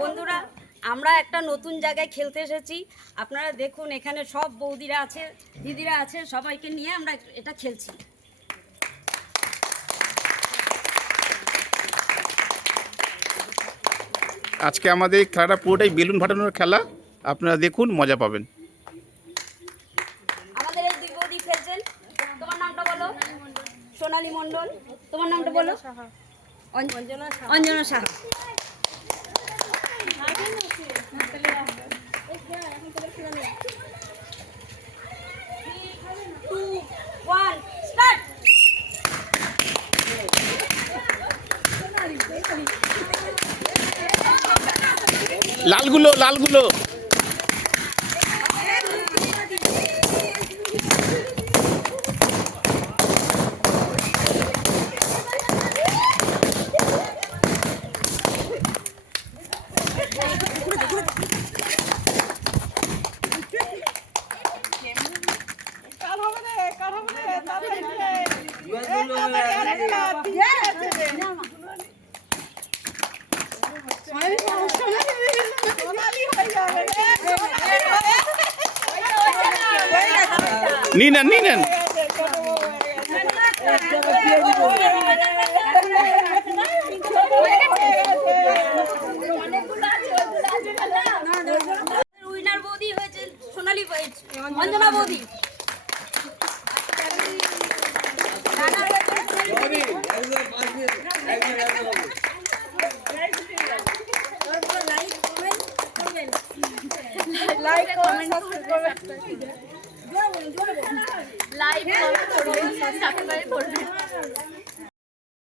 বন্ধুরা, আমরা একটা নতুন জায়গায় খেলতে এসেছি। আপনারা দেখুন, এখানে সব বৌদিরা আছে, দিদিরা আছে, সবাইকে নিয়ে আমরা এটা খেলছি। আজকে আমাদের এই খেলাটা পুরোটাই বেলুন ফাটানোর খেলা। আপনারা দেখুন, মজা পাবেন। আমাদের এই দুই বৌদি খেলছেন। তোমার নামটা বলো। সোনালী মণ্ডল। তোমার নামটা বলো। অঞ্জনা সাহা। লালগুলো লালগুলো নিন নিন। উইনার বৌদি হয়েছে সোনালী, অঞ্জনা বৌদি। Like comment